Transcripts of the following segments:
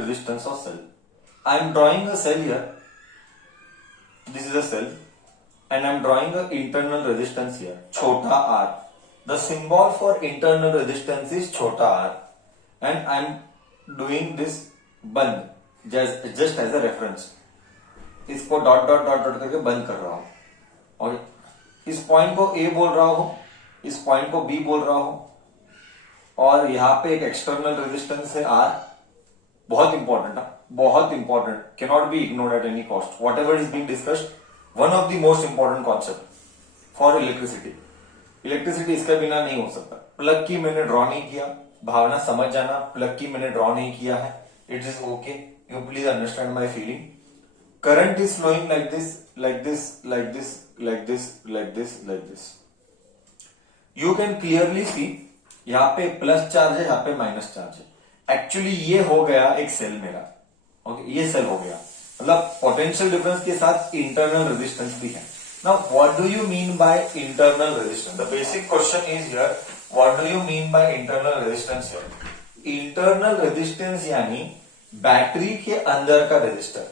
resistance of cell. I am drawing a cell here. This is a cell, and I am drawing a internal resistance here, chota r. The symbol for internal resistance is chota r, and I am doing this बंद just as a reference. इसको dot dot dot dot करके बंद कर रहा हूं, और इस point को ए बोल रहा हूं, इस पॉइंट को बी बोल रहा हूं, और यहां पे एक एक्सटर्नल रेजिस्टेंस है आर. बहुत इंपॉर्टेंट है, बहुत important, can not be ignored at any cost. What ever is being discussed, one of the most important concept for electricity. Electricity इसके बिना नहीं हो सकता. प्लग की मैंने ड्रॉ नहीं किया, भावना समझ जाना. प्लग की मैंने ड्रॉ नहीं किया है, it is okay, you please understand my feeling. Current is flowing like this, like this, like this, like this, like this, like this. You can clearly see यहाँ पे प्लस चार्ज है, यहाँ पे माइनस चार्ज है. Actually ये हो गया एक सेल मेरा. ओके, ये सेल हो गया, मतलब पोटेंशियल डिफरेंस के साथ इंटरनल रेजिस्टेंस भी है. Now what do you mean by internal resistance? The basic question is here, what do you mean by internal resistance here? Internal resistance यानी बैटरी के अंदर का रेजिस्टर.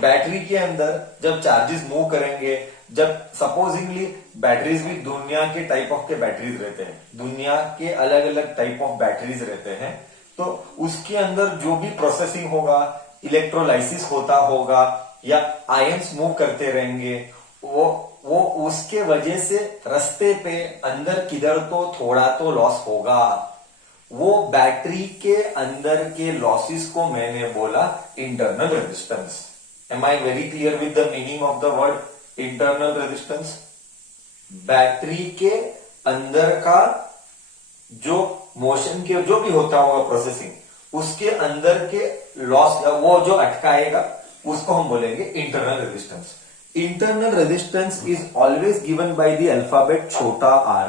बैटरी के अंदर जब चार्जेस मूव करेंगे, जब सपोजिंगली बैटरीज भी दुनिया के टाइप ऑफ के बैटरीज रहते हैं, दुनिया के अलग अलग टाइप ऑफ बैटरीज रहते हैं, तो उसके अंदर जो भी प्रोसेसिंग होगा, इलेक्ट्रोलाइसिस होता होगा, या आयंस मूव करते रहेंगे, वो उसके वजह से रास्ते पे अंदर किधर तो थोड़ा तो लॉस होगा. वो बैटरी के अंदर के लॉसेस को मैंने बोला internal resistance. Am I very clear with the meaning of the word internal resistance? Battery के अंदर का जो मोशन के जो भी होता होगा प्रोसेसिंग, उसके अंदर के लॉस, वो जो अटकाएगा, उसको हम बोलेंगे internal resistance. Internal resistance is always given by the alphabet छोटा r.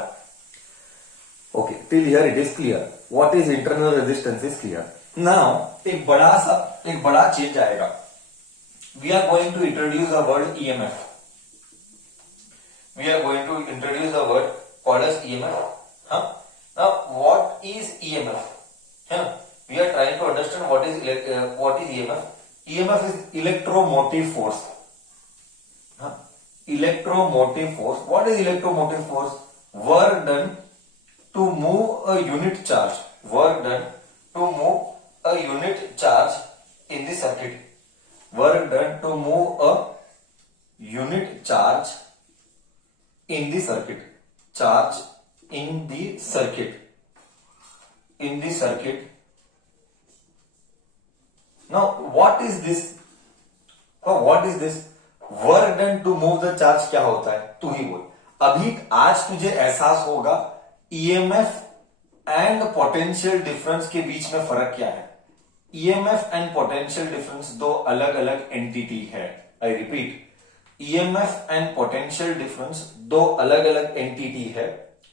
Okay, till here it is clear. What is internal resistance is clear. Now एक बड़ा चेंज आएगा. We are going to introduce a word EMF. We are going to introduce a word called as EMF. Now, what is EMF? We are trying to understand what is EMF. EMF is electromotive force. Electromotive force. What is electromotive force? Work done to move a unit charge. Work done to move a unit charge in the circuit. Work done to move a unit charge in the circuit. Charge in the circuit. In the circuit. Now, what is this? What is this? Work done to move the charge क्या होता है? तू ही बोल. अभी आज तुझे एहसास होगा EMF एंड पोटेंशियल डिफरेंस के बीच में फर्क क्या है. EMF एंड पोटेंशियल डिफरेंस दो अलग अलग एंटिटी है. I repeat, EMF and potential difference दो अलग अलग एंटिटी है.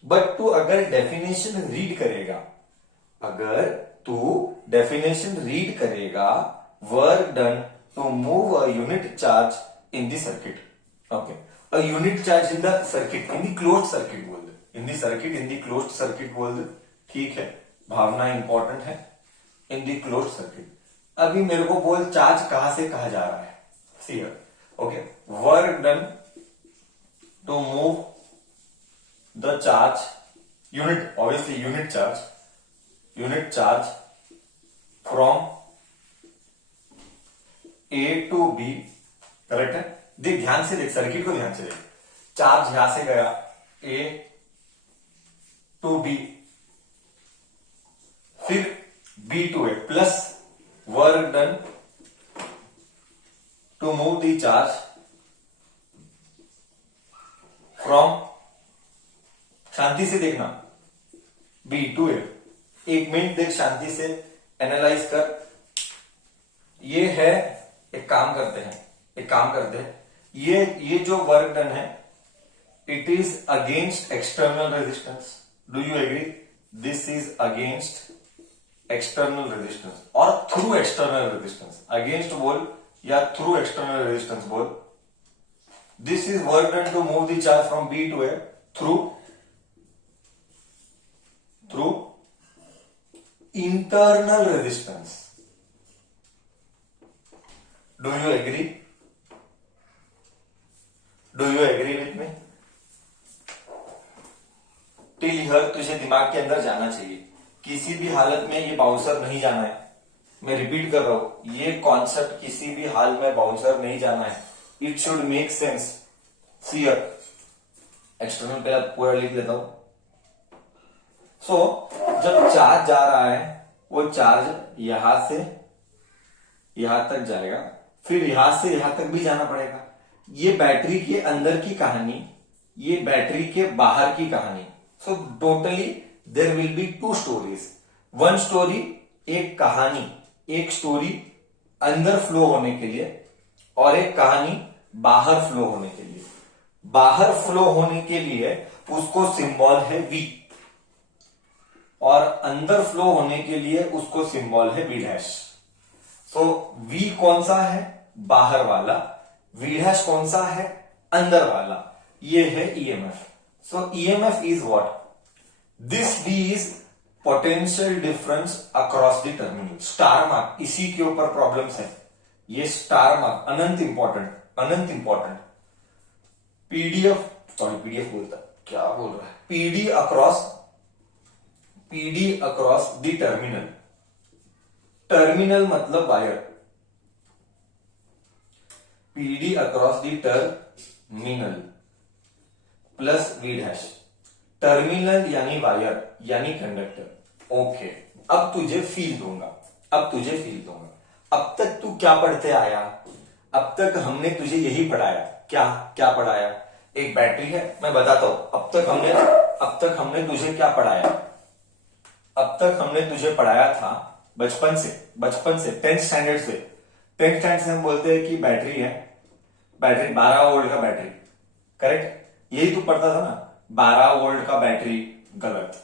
बट तू अगर डेफिनेशन रीड करेगा, work done to move a unit charge in the circuit. Okay, a unit charge in the circuit, in the closed circuit बोल दे. In the circuit, in the closed circuit बोल दे. ठीक है, भावना इंपॉर्टेंट है. In the closed circuit. अभी मेरे को बोल चार्ज कहां से कहा जा रहा है. See here. Okay, work done to move the charge, obviously unit charge from A to B, correct है. देख, ध्यान से देख, सर्किट को ध्यान से देख. चार्ज यहां से गया A to B, फिर B to A, plus work done to move the charge from, शांति से देखना, B to A. एक मिनट देख, शांति से एनालाइज कर. ये है, एक काम करते हैं, ये जो वर्क डन है, it is against external resistance. Do you agree? This is against external resistance और थ्रू एक्सटर्नल रेजिस्टेंस. अगेंस्ट बोल या थ्रू एक्सटर्नल रेजिस्टेंस बोल. This is work done to move the charge from B to A through internal resistance. Do you agree? Do you agree with me? Till here तुझे दिमाग के अंदर जाना चाहिए, किसी भी हालत में ये बाउंसर नहीं जाना है। मैं रिपीट कर रहा हूं, ये कॉन्सेप्ट किसी भी हाल में बाउंसर नहीं जाना है। It should make sense. See here, external पे पूरा लिख लेता हूं। सो जब चार्ज जा रहा है, वो चार्ज यहां से यहां तक जाएगा, फिर यहां से यहां तक भी जाना पड़ेगा। ये बैटरी के अंदर की कहानी, ये बैटरी के बाहर की कहानी। So totally there will be two stories. One story, एक कहानी, एक स्टोरी अंदर फ्लो होने के लिए और एक कहानी बाहर फ्लो होने के लिए। बाहर फ्लो होने के लिए उसको सिंबल है V, और अंदर फ्लो होने के लिए उसको सिंबल है V डैश। सो V कौन सा है? बाहर वाला। V डैश कौन सा है? अंदर वाला। ये है EMF। So EMF is what? This D is potential difference across the terminal. Star mark, इसी के ऊपर प्रॉब्लम्स है। ये स्टार मार्क अनंत इंपॉर्टेंट, अनंत इंपॉर्टेंट। पीडीएफ, सॉरी पीडीएफ बोलता, क्या बोल रहा है? PD across the terminal. Terminal मतलब wire. PD across the terminal plus V dash. Terminal यानी वायर यानी कंडक्टर। ओके, अब तुझे फील दूंगा, अब तुझे फील दूंगा। अब तक तू क्या पढ़ते आया? अब तक हमने तुझे यही पढ़ाया। क्या क्या पढ़ाया? एक बैटरी है, मैं बताता हूं। अब तक हमने तुझे क्या पढ़ाया? अब तक हमने तुझे पढ़ाया था बचपन से 10th स्टैंडर्ड से। 10th स्टैंडर्ड से हम बोलते हैं कि बैटरी है, बैटरी 12 वोल्ट का बैटरी, करेक्ट? यही तू पढ़ता था ना, 12 वोल्ट का बैटरी गलत।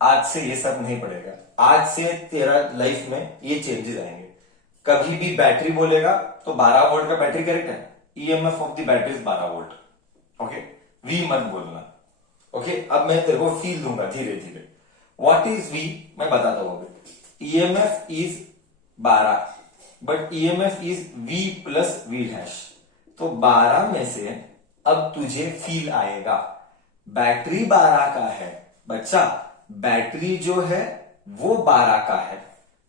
आज से ये सब नहीं पड़ेगा। आज से तेरा लाइफ में ये चेंजेस आएंगे। कभी भी बैटरी बोलेगा तो 12 वोल्ट का बैटरी करेक्ट है। EMF of the battery is 12 volt. Okay, V मत बोलना। ओके, अब मैं तेरे को फील दूंगा धीरे धीरे। What is V? मैं बताता हूं। EMF is 12, but EMF is V plus V dash. तो 12 में से अब तुझे फील आएगा। बैटरी 12 का है बच्चा, बैटरी जो है वो 12 का है,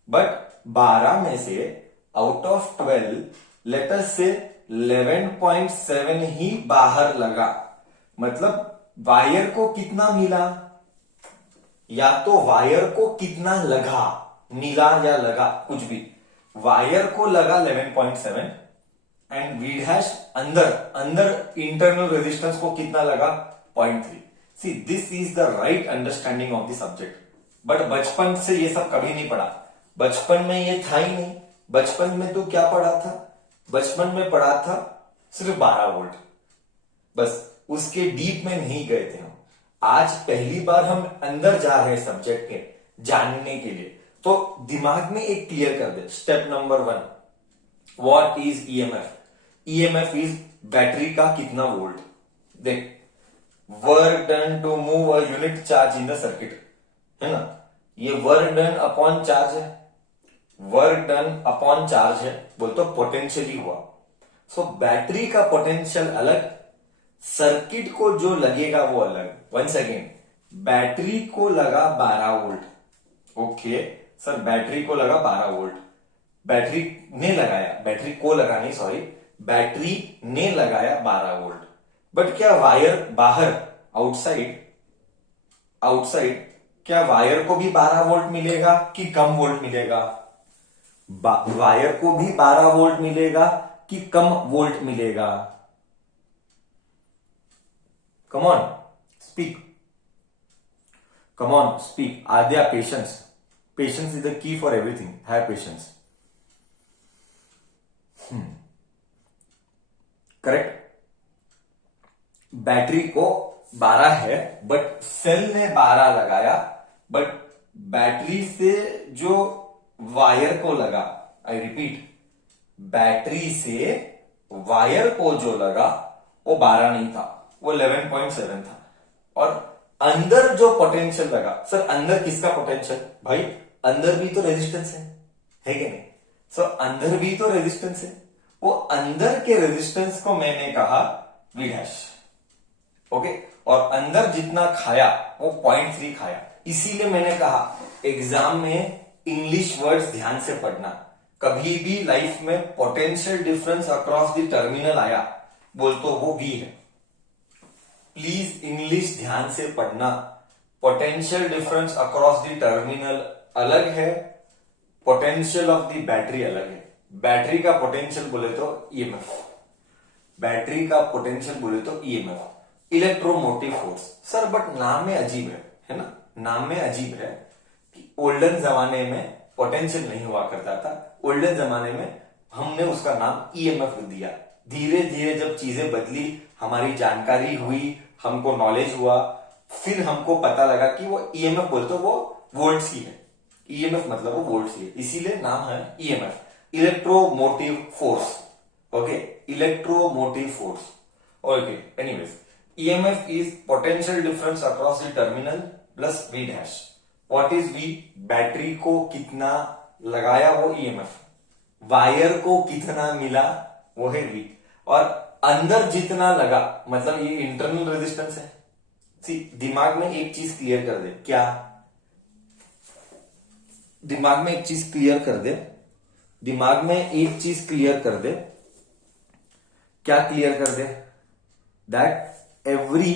बट 12 में से आउट ऑफ 12 लेटर से 11.7 ही बाहर लगा। मतलब वायर को कितना मिला, या तो वायर को कितना लगा, मिला या लगा, कुछ भी। वायर को लगा 11.7 एंड V डैश अंदर इंटरनल रेजिस्टेंस को कितना लगा? 0.3। See, this is the right understanding of the subject. But बचपन से ये सब कभी नहीं पढ़ा। बचपन में ये था ही नहीं। बचपन में तो क्या पढ़ा था? बचपन में पढ़ा था सिर्फ 12 वोल्ट, बस। उसके डीप में नहीं गए थे हम। आज पहली बार हम अंदर जा रहे हैं सब्जेक्ट के जानने के लिए। तो दिमाग में एक क्लियर कर दे। Step number 1, what is EMF? EMF is battery का कितना वोल्ट। देख, work done to move a unit charge in the circuit, है ना? ये वर्क डन अपॉन चार्ज है। वर्क डन अपॉन चार्ज है, बोल तो पोटेंशियली हुआ। सो बैटरी का पोटेंशियल अलग, सर्किट को जो लगेगा वो अलग। वंस अगेन, बैटरी को लगा 12 वोल्ट। ओके सर, बैटरी को लगा 12 वोल्ट। बैटरी ने लगाया, बैटरी को लगा नहीं, सॉरी, बैटरी ने लगाया 12 वोल्ट। बट क्या वायर बाहर, आउटसाइड क्या वायर को भी 12 वोल्ट मिलेगा कि कम वोल्ट मिलेगा? वायर को भी 12 वोल्ट मिलेगा कि कम वोल्ट मिलेगा? Come on speak, come on speak. Aadya, patience, patience is the key for everything. Have patience. Correct. Battery को 12 है, बट सेल ने 12 लगाया, बट बैटरी से जो वायर को लगा, आई रिपीट, बैटरी से वायर को जो लगा वो 12 नहीं था, वो 11.7 था। और अंदर जो पोटेंशियल लगा, सर अंदर किसका पोटेंशियल? भाई अंदर भी तो रेजिस्टेंस है कि नहीं? सो अंदर भी तो रेजिस्टेंस है, वो अंदर के रेजिस्टेंस को मैंने कहा V डैश। ओके, और अंदर जितना खाया वो 0.3 खाया। इसीलिए मैंने कहा एग्जाम में इंग्लिश वर्ड्स ध्यान से पढ़ना। कभी भी लाइफ में potential difference across the terminal आया बोल तो वो V है। प्लीज इंग्लिश ध्यान से पढ़ना। Potential difference across the terminal अलग है, पोटेंशियल ऑफ द बैटरी अलग है। बैटरी का पोटेंशियल बोले तो ईएमएफ, बैटरी का पोटेंशियल बोले तो EMF, electromotive force. Sir but नाम में अजीब है ना, नाम में अजीब है कि ओल्डन जमाने में पोटेंशियल नहीं हुआ करता था, ओल्डन जमाने में हमने उसका नाम ईएमएफ दिया। धीरे धीरे जब चीजें बदली, हमारी जानकारी हुई, हमको नॉलेज हुआ, फिर हमको पता लगा कि वो ईएमएफ बोले तो वो वोल्ट्स ही है। ईएमएफ मतलब वो वोल्ट्स ही है, इसीलिए नाम है EMF, electromotive force. Okay, electromotive force. Okay, anyways, EMF is potential difference across the terminal plus V dash. What is V? Battery को कितना लगाया वो EMF, वायर को कितना मिला वो है V, और अंदर जितना लगा मतलब ये इंटरनल रेजिस्टेंस है। सी, दिमाग में एक चीज क्लियर कर दे, क्या दिमाग में एक चीज क्लियर कर दे, दिमाग में एक चीज क्लियर कर दे, क्या क्लियर कर दे, दैट एवरी,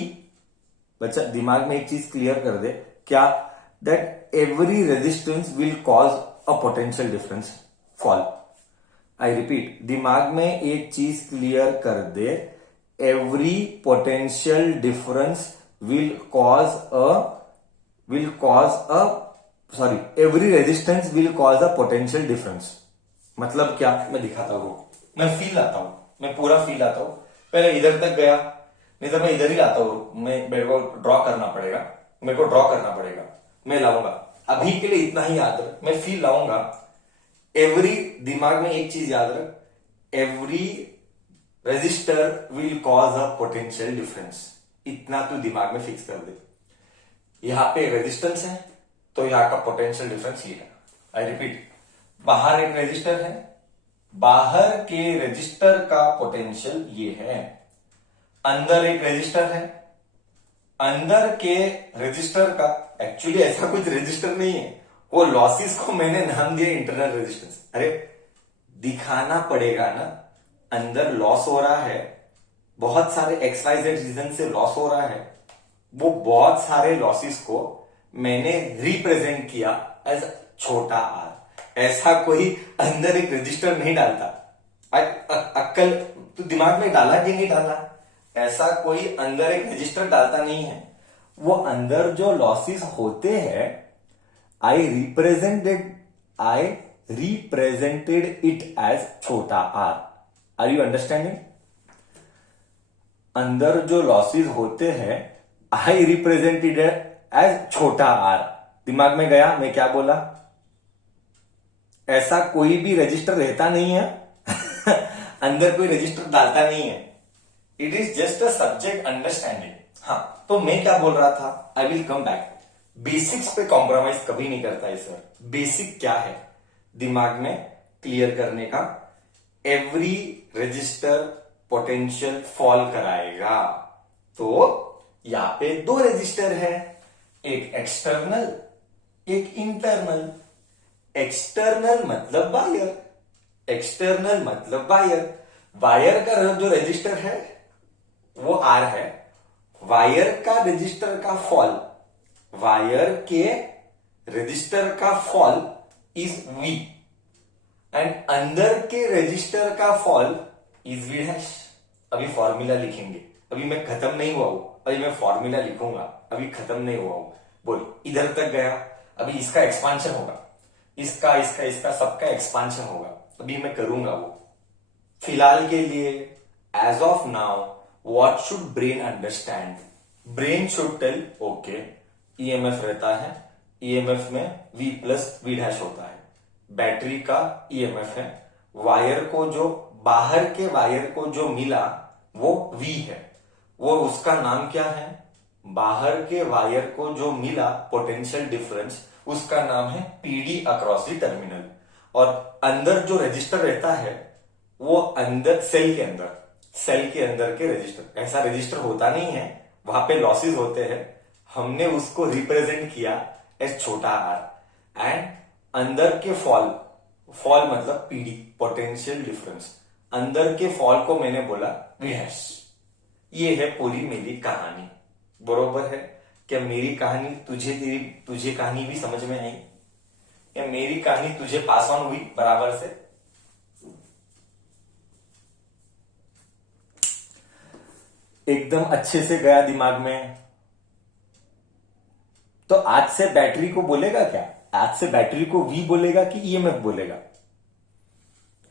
बच्चा दिमाग में एक चीज क्लियर कर दे, क्या, that every resistance will cause a potential difference fall. I repeat, दिमाग में एक चीज क्लियर कर दे, every potential difference will cause a sorry every resistance will cause a potential difference. मतलब क्या, मैं दिखाता हूं, मैं फील आता हूं, मैं पूरा फील आता हूं। पहले इधर तक गया, नहीं तो मैं इधर ही लाता हूं, मेरे को ड्रॉ करना पड़ेगा, मेरे को ड्रॉ करना पड़ेगा, मैं लाऊंगा। अभी के लिए इतना ही याद रख, मैं फील लाऊंगा। एवरी, दिमाग में एक चीज याद रख, every resistor will cause a potential difference. इतना तू दिमाग में फिक्स कर दे। यहां पे रेजिस्टेंस है तो यहां का पोटेंशियल डिफरेंस ये है। आई रिपीट, बाहर एक रेजिस्टर है, बाहर के रेजिस्टर का पोटेंशियल ये है, अंदर एक रेजिस्टर है, अंदर के रेजिस्टर का, एक्चुअली ऐसा कुछ रेजिस्टर नहीं है, वो लॉसेस को मैंने नाम दिया इंटरनल रेजिस्टेंस। अरे दिखाना पड़ेगा ना, अंदर लॉस हो रहा है, बहुत सारे XYZ रीजन से लॉस हो रहा है, वो बहुत सारे लॉसेस को मैंने रिप्रेजेंट किया एज छोटा r। ऐसा कोई अंदर एक रजिस्टर नहीं डालता। अक्कल तो दिमाग में डाला कि नहीं डाला, ऐसा कोई अंदर एक रजिस्टर डालता नहीं है। वो अंदर जो लॉसेस होते हैं, आई रिप्रेजेंटेड इट एज छोटा r। Are you understanding? अंदर जो लॉसेस होते हैं, आई रिप्रेजेंटेड एज छोटा r। दिमाग में गया मैं क्या बोला? ऐसा कोई भी रजिस्टर रहता नहीं है अंदर कोई रजिस्टर डालता नहीं है। It is just a subject understanding. हाँ, तो मैं क्या बोल रहा था, I will come back. Basics पे कॉम्प्रोमाइज कभी नहीं करता है सर। बेसिक क्या है दिमाग में क्लियर करने का? एवरी रजिस्टर पोटेंशियल फॉल कराएगा। तो यहां पे दो रजिस्टर है, एक एक्सटर्नल एक इंटरनल। एक्सटर्नल मतलब वायर, एक्सटर्नल मतलब वायर। वायर का जो रजिस्टर है वो आर है, वायर का रजिस्टर का फॉल, वायर के रजिस्टर का फॉल इज वी, एंड अंदर के रजिस्टर का फॉल इज वी डैश। अभी फॉर्मूला लिखेंगे, अभी मैं खत्म नहीं हुआ हूं, अभी मैं फॉर्मूला लिखूंगा, अभी खत्म नहीं हुआ हूं। बोल, इधर तक गया, अभी इसका एक्सपांशन होगा, इसका इसका इसका सबका एक्सपांशन होगा, अभी मैं करूंगा वो। फिलहाल के लिए as of now what should brain understand? Brain should tell okay, EMF रहता है, ईएमएफ में V प्लस V डैश होता है, बैटरी का ईएमएफ है, वायर को जो बाहर के वायर को जो मिला वो V है, वो उसका नाम क्या है? बाहर के वायर को जो मिला पोटेंशियल डिफरेंस, उसका नाम है PD अक्रॉस द टर्मिनल। और अंदर जो रजिस्टर रहता है वो अंदर सेल के अंदर के रजिस्टर, ऐसा रजिस्टर होता नहीं है, वहां पे लॉसेस होते हैं, हमने उसको रिप्रेजेंट किया एज छोटा आर। एंड अंदर के फॉल मतलब पीडी, पोटेंशियल डिफरेंस, अंदर के फॉल को मैंने बोला विहस। ये है पूरी मेरी कहानी। बरोबर है? क्या मेरी कहानी तुझे कहानी भी समझ में आई? या मेरी कहानी तुझे पास ऑन हुई बराबर से? एकदम अच्छे से गया दिमाग में? तो आज से बैटरी को बोलेगा क्या? आज से बैटरी को वी बोलेगा कि ईएमएफ बोलेगा?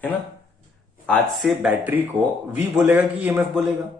है ना? आज से बैटरी को वी बोलेगा कि ईएमएफ बोलेगा?